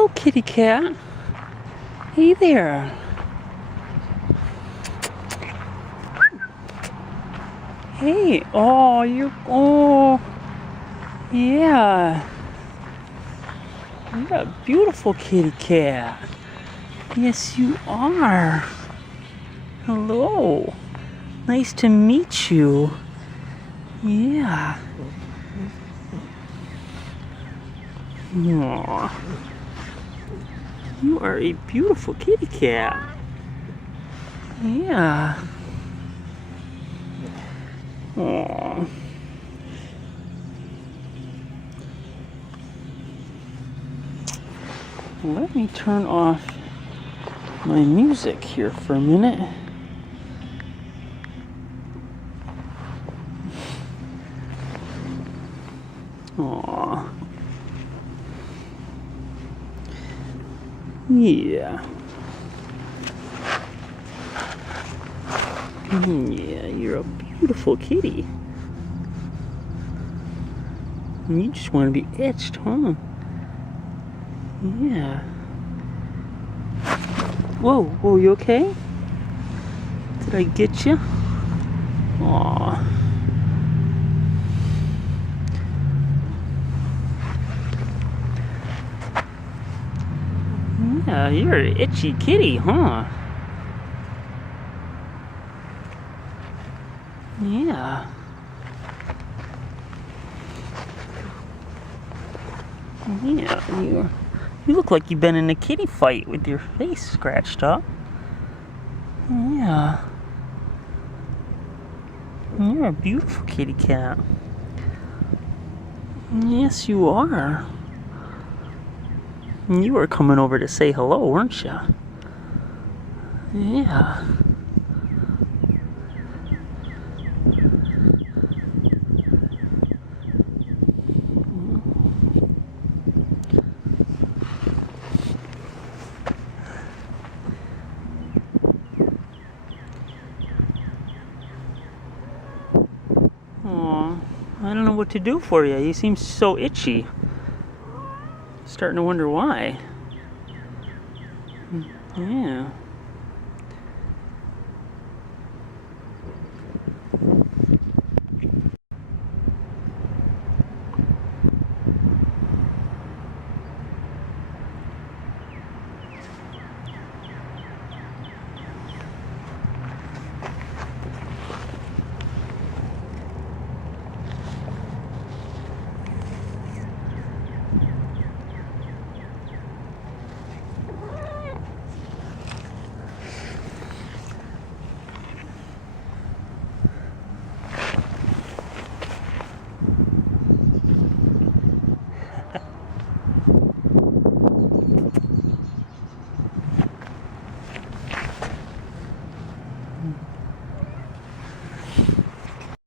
Hello, kitty cat. Hey there. Hey, oh, yeah. You're a beautiful kitty cat. Yes, you are. Hello. Nice to meet you. Yeah. Aww. You are a beautiful kitty cat. Yeah. Aww. Let me turn off my music here for a minute. Aww. Yeah. Yeah, you're a beautiful kitty. You just want to be itched, huh? Yeah. Whoa, you okay? Did I get you? Aw. Yeah, you're an itchy kitty, huh? Yeah. Yeah, you look like you've been in a kitty fight with your face scratched up. Yeah. You're a beautiful kitty cat. Yes, you are. You were coming over to say hello, weren't you? Yeah. Aw, I don't know what to do for you. You seem so itchy. Starting to wonder why. Yeah.